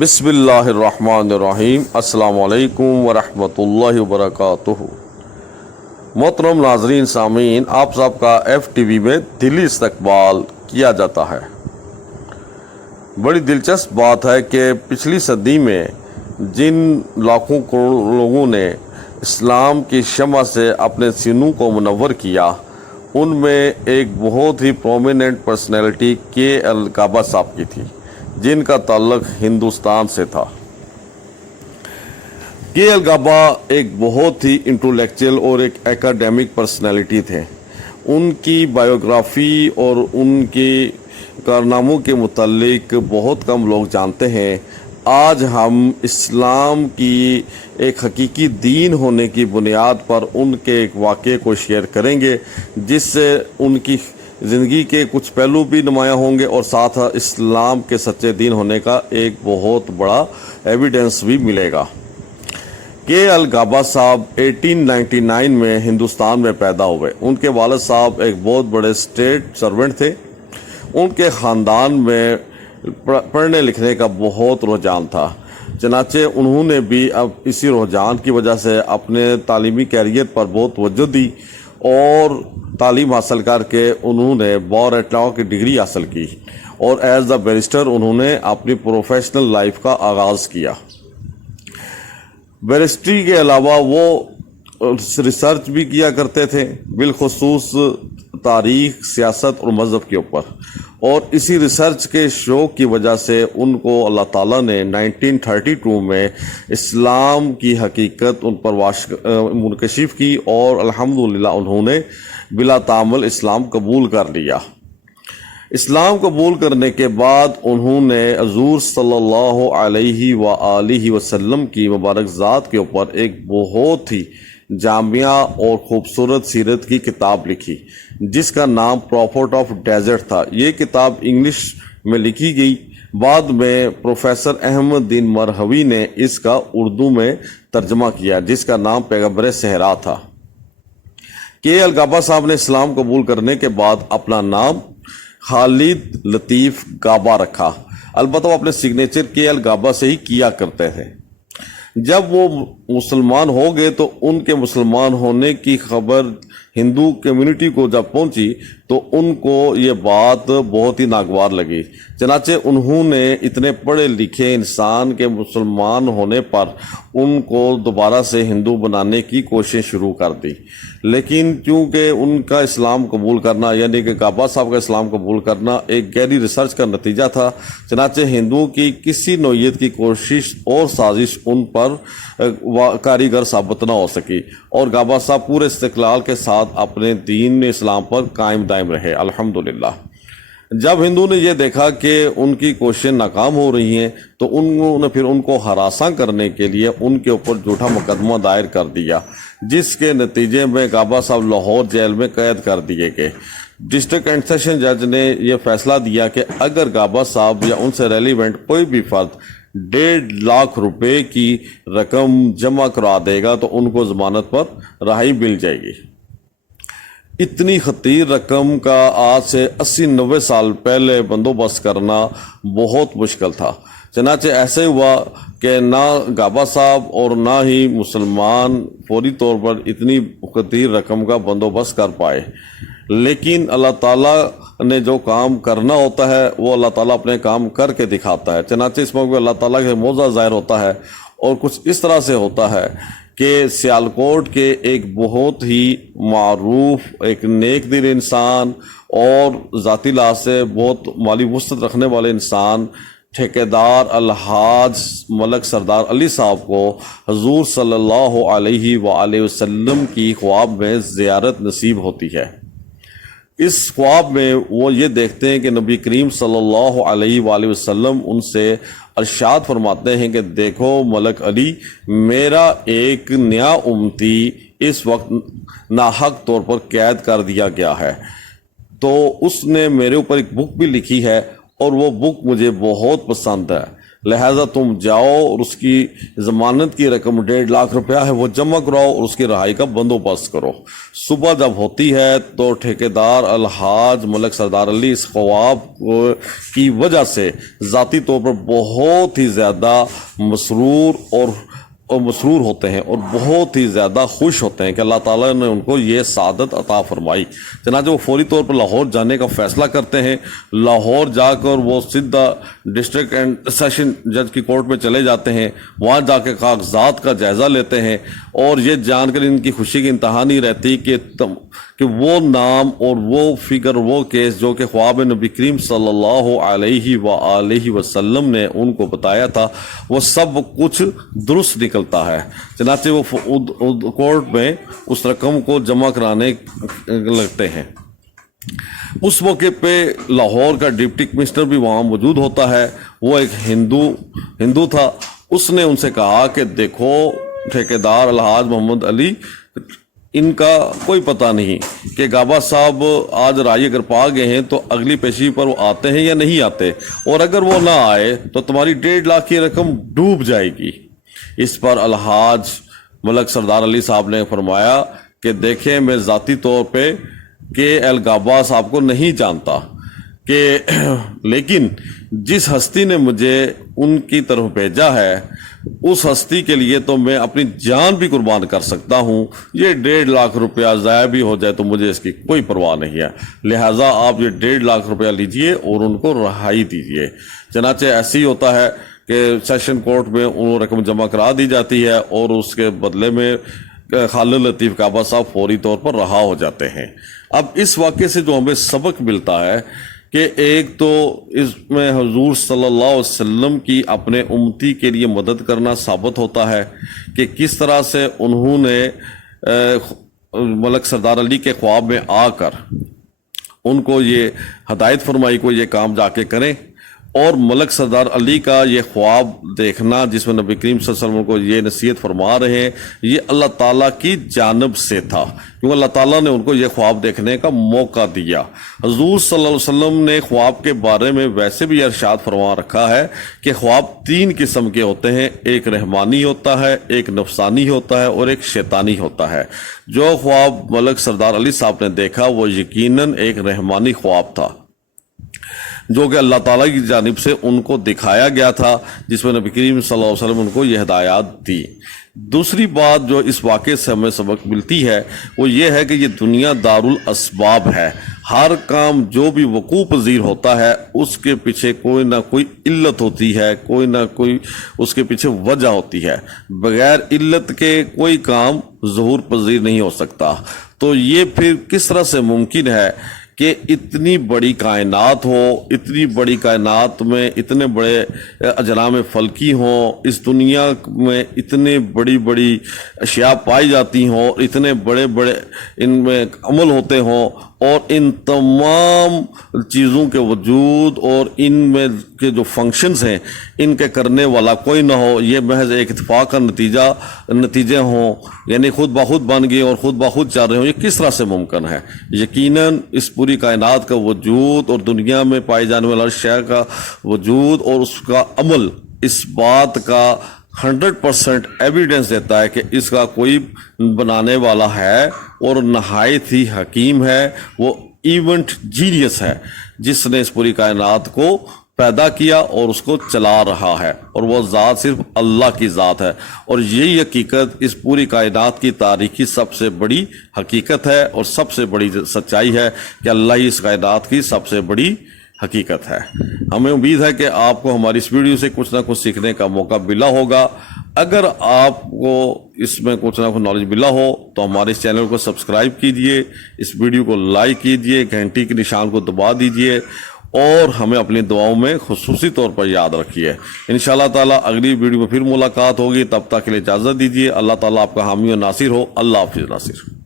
بسم اللہ الرحمن الرحیم۔ السلام علیکم ورحمۃ اللہ وبرکاتہ۔ محترم ناظرین سامعین، آپ سب کا ایف ٹی وی میں دلی استقبال کیا جاتا ہے۔ بڑی دلچسپ بات ہے کہ پچھلی صدی میں جن لاکھوں کروڑ لوگوں نے اسلام کی شمع سے اپنے سینوں کو منور کیا، ان میں ایک بہت ہی پرومیننٹ پرسنالٹی کے ایل غابہ صاحب کی تھی، جن کا تعلق ہندوستان سے تھا۔ کے ایل غابہ ایک بہت ہی انٹلیکچوئل اور ایک ایکیڈیمک پرسنالٹی تھے۔ ان کی بائیوگرافی اور ان کے کارناموں کے متعلق بہت کم لوگ جانتے ہیں۔ آج ہم اسلام کی ایک حقیقی دین ہونے کی بنیاد پر ان کے ایک واقعے کو شیئر کریں گے، جس سے ان کی زندگی کے کچھ پہلو بھی نمایاں ہوں گے اور ساتھ اسلام کے سچے دین ہونے کا ایک بہت بڑا ایویڈنس بھی ملے گا۔ کے ایل غابہ صاحب 1899 میں ہندوستان میں پیدا ہوئے۔ ان کے والد صاحب ایک بہت بڑے اسٹیٹ سرونٹ تھے۔ ان کے خاندان میں پڑھنے لکھنے کا بہت رجحان تھا، چنانچہ انہوں نے بھی اب اسی رجحان کی وجہ سے اپنے تعلیمی کیریئر پر بہت توجہ دی اور تعلیم حاصل کر کے انہوں نے بار ایٹ لاء کی ڈگری حاصل کی اور ایز اے بیرسٹر انہوں نے اپنی پروفیشنل لائف کا آغاز کیا۔ بیرسٹری کے علاوہ وہ ریسرچ بھی کیا کرتے تھے، بالخصوص تاریخ، سیاست اور مذہب کے اوپر، اور اسی ریسرچ کے شوق کی وجہ سے ان کو اللہ تعالیٰ نے 1932 میں اسلام کی حقیقت ان پر منکشف کی اور الحمدللہ انہوں نے بلا تعامل اسلام قبول کر لیا۔ اسلام قبول کرنے کے بعد انہوں نے حضور صلی اللہ علیہ وآلہ وسلم کی مبارک ذات کے اوپر ایک بہت ہی جامعہ اور خوبصورت سیرت کی کتاب لکھی، جس کا نام پروفٹ آف ڈیزرٹ تھا۔ یہ کتاب انگلش میں لکھی گئی، بعد میں پروفیسر احمد دین مرہوی نے اس کا اردو میں ترجمہ کیا، جس کا نام پیغمبر صحرا تھا۔ کے ایل غابہ صاحب نے اسلام قبول کرنے کے بعد اپنا نام خالد لطیف غابہ رکھا، البتہ وہ اپنے سگنیچر کے ایل غابہ سے ہی کیا کرتے تھے۔ جب وہ مسلمان ہو گئے تو ان کے مسلمان ہونے کی خبر ہندو کمیونٹی کو جب پہنچی تو ان کو یہ بات بہت ہی ناگوار لگی، چنانچہ انہوں نے اتنے پڑھے لکھے انسان کے مسلمان ہونے پر ان کو دوبارہ سے ہندو بنانے کی کوشش شروع کر دی۔ لیکن چونکہ ان کا اسلام قبول کرنا، یعنی کہ غابہ صاحب کا اسلام قبول کرنا ایک گہری ریسرچ کا نتیجہ تھا، چنانچہ ہندوؤں کی کسی نوعیت کی کوشش اور سازش ان پر کاریگر ثابت نہ ہو سکی اور غابہ صاحب پورے استقلال کے ساتھ اپنے دین اسلام پر قائم دائم رہے، الحمدللہ۔ جب ہندو نے یہ دیکھا کہ ان کی کوششیں ناکام ہو رہی ہیں تو انہوں نے پھر ان کو ہراساں کرنے کے لیے ان کے اوپر جھوٹا مقدمہ دائر کر دیا، جس کے نتیجے میں غابہ صاحب لاہور جیل میں قید کر دیے گئے۔ ڈسٹرکٹ اینڈ سیشن جج نے یہ فیصلہ دیا کہ اگر غابہ صاحب یا ان سے ریلیونٹ کوئی بھی فرد 1.5 لاکھ روپے کی رقم جمع کرا دے گا تو ان کو ضمانت پر رہائی مل جائے گی۔ اتنی خطیر رقم کا آج سے 80-90 سال پہلے بندوبست کرنا بہت مشکل تھا، چنانچہ ایسے ہوا کہ نہ غابہ صاحب اور نہ ہی مسلمان فوری طور پر اتنی خطیر رقم کا بندوبست کر پائے۔ لیکن اللہ تعالیٰ نے جو کام کرنا ہوتا ہے وہ اللہ تعالیٰ اپنے کام کر کے دکھاتا ہے، چنانچہ اس موقع اللہ تعالیٰ کے معجزہ ظاہر ہوتا ہے اور کچھ اس طرح سے ہوتا ہے کہ سیالکوٹ کے ایک بہت ہی معروف ایک نیک دل انسان اور ذاتی لحاظ سے بہت مالی وسعت رکھنے والے انسان ٹھیکیدار الحاج ملک سردار علی صاحب کو حضور صلی اللہ علیہ وآلہ وسلم کی خواب میں زیارت نصیب ہوتی ہے۔ اس خواب میں وہ یہ دیکھتے ہیں کہ نبی کریم صلی اللہ علیہ وآلہ وسلم ان سے ارشاد فرماتے ہیں کہ دیکھو ملک علی، میرا ایک نیا امتی اس وقت ناحق طور پر قید کر دیا گیا ہے، تو اس نے میرے اوپر ایک بک بھی لکھی ہے اور وہ بک مجھے بہت پسند ہے، لہٰذا تم جاؤ اور اس کی ضمانت کی رقم 1.5 لاکھ روپیہ ہے وہ جمع کراؤ اور اس کی رہائی کا بندوبست کرو۔ صبح جب ہوتی ہے تو ٹھیکیدار الحاج ملک سردار علی اس خواب کی وجہ سے ذاتی طور پر بہت ہی زیادہ مسرور ہوتے ہیں اور بہت ہی زیادہ خوش ہوتے ہیں کہ اللہ تعالیٰ نے ان کو یہ سعادت عطا فرمائی۔ چنانچہ وہ فوری طور پر لاہور جانے کا فیصلہ کرتے ہیں۔ لاہور جا کر وہ سیدھا ڈسٹرکٹ اینڈ سیشن جج کی کورٹ میں چلے جاتے ہیں، وہاں جا کے کاغذات کا جائزہ لیتے ہیں، اور یہ جان کر ان کی خوشی کی انتہا نہیں رہتی کہ وہ نام اور وہ فگر، وہ کیس جو کہ خواب نبی کریم صلی اللہ علیہ وآلہ وسلم نے ان کو بتایا تھا، وہ سب کچھ درست نکلتا ہے۔ چنانچہ وہ کورٹ میں اس رقم کو جمع کرانے لگتے ہیں۔ اس موقع پہ لاہور کا ڈپٹی کمشنر بھی وہاں موجود ہوتا ہے، وہ ایک ہندو تھا۔ اس نے ان سے کہا کہ دیکھو ٹھیکیدار الحاج محمد علی، ان کا کوئی پتہ نہیں کہ گابا صاحب آج رائے اگر پا گئے ہیں تو اگلی پیشی پر وہ آتے ہیں یا نہیں آتے، اور اگر وہ نہ آئے تو تمہاری 1.5 لاکھ کی رقم ڈوب جائے گی۔ اس پر الحاج ملک سردار علی صاحب نے فرمایا کہ دیکھیں میں ذاتی طور پہ کہ گابا صاحب کو نہیں جانتا، لیکن جس ہستی نے مجھے ان کی طرف بھیجا ہے اس ہستی کے لیے تو میں اپنی جان بھی قربان کر سکتا ہوں۔ یہ 1.5 لاکھ روپیہ ضائع بھی ہو جائے تو مجھے اس کی کوئی پرواہ نہیں ہے، لہٰذا آپ یہ 1.5 لاکھ روپیہ لیجئے اور ان کو رہائی دیجئے۔ چنانچہ ایسے ہی ہوتا ہے کہ سیشن کورٹ میں انہوں رقم جمع کرا دی جاتی ہے اور اس کے بدلے میں خالد لطیف کعبہ صاحب فوری طور پر رہا ہو جاتے ہیں۔ اب اس واقعے سے جو ہمیں سبق ملتا ہے کہ ایک تو اس میں حضور صلی اللہ علیہ وسلم کی اپنے امتی کے لیے مدد کرنا ثابت ہوتا ہے کہ کس طرح سے انہوں نے ملک سردار علی کے خواب میں آ کر ان کو یہ ہدایت فرمائی کو یہ کام جا کے کریں، اور ملک سردار علی کا یہ خواب دیکھنا جس میں نبی کریم صلی اللہ علیہ وسلم کو یہ نصیحت فرما رہے ہیں، یہ اللہ تعالیٰ کی جانب سے تھا، کیونکہ اللہ تعالیٰ نے ان کو یہ خواب دیکھنے کا موقع دیا۔ حضور صلی اللہ علیہ وسلم نے خواب کے بارے میں ویسے بھی ارشاد فرما رکھا ہے کہ خواب 3 قسم کے ہوتے ہیں، ایک رحمانی ہوتا ہے، ایک نفسانی ہوتا ہے اور ایک شیطانی ہوتا ہے۔ جو خواب ملک سردار علی صاحب نے دیکھا وہ یقیناً ایک رحمانی خواب تھا جو کہ اللہ تعالیٰ کی جانب سے ان کو دکھایا گیا تھا، جس میں نبی کریم صلی اللہ علیہ وسلم ان کو یہ ہدایات دی۔ دوسری بات جو اس واقعے سے ہمیں سبق ملتی ہے وہ یہ ہے کہ یہ دنیا دارالاسباب ہے۔ ہر کام جو بھی وقوع پذیر ہوتا ہے اس کے پیچھے کوئی نہ کوئی علت ہوتی ہے، کوئی نہ کوئی اس کے پیچھے وجہ ہوتی ہے۔ بغیر علت کے کوئی کام ظہور پذیر نہیں ہو سکتا۔ تو یہ پھر کس طرح سے ممکن ہے کہ اتنی بڑی کائنات ہو، اتنی بڑی کائنات میں اتنے بڑے اجرام فلکی ہوں، اس دنیا میں اتنے بڑی بڑی اشیاء پائی جاتی ہوں، اتنے بڑے بڑے ان میں عمل ہوتے ہوں، اور ان تمام چیزوں کے وجود اور ان میں کے جو فنکشنز ہیں ان کے کرنے والا کوئی نہ ہو، یہ محض ایک اتفاق کا نتیجے ہوں، یعنی خود بخود بن گئے اور خود بخود چل رہے ہوں، یہ کس طرح سے ممکن ہے؟ یقیناً اس پوری کائنات کا وجود اور دنیا میں پائی جانے والا شے کا وجود اور اس کا عمل اس بات کا 100% ایویڈنس دیتا ہے کہ اس کا کوئی بنانے والا ہے اور نہایت ہی حکیم ہے، وہ ایونٹ جینیس ہے جس نے اس پوری کائنات کو پیدا کیا اور اس کو چلا رہا ہے، اور وہ ذات صرف اللہ کی ذات ہے۔ اور یہی حقیقت اس پوری کائنات کی تاریخی سب سے بڑی حقیقت ہے اور سب سے بڑی سچائی ہے کہ اللہ ہی اس کائنات کی سب سے بڑی حقیقت ہے۔ ہمیں امید ہے کہ آپ کو ہماری اس ویڈیو سے کچھ نہ کچھ سیکھنے کا موقع ملا ہوگا۔ اگر آپ کو اس میں کچھ نہ کچھ نالج ملا ہو تو ہمارے اس چینل کو سبسکرائب کیجئے، اس ویڈیو کو لائک کیجئے، گھنٹی کے نشان کو دبا دیجئے، اور ہمیں اپنی دعاؤں میں خصوصی طور پر یاد رکھیے۔ انشاءاللہ تعالی اگلی ویڈیو میں پھر ملاقات ہوگی، تب تک کے لیے اجازت دیجیے۔ اللہ تعالیٰ آپ کا حامی و ناصر ہو۔ اللہ حافظ ناصر۔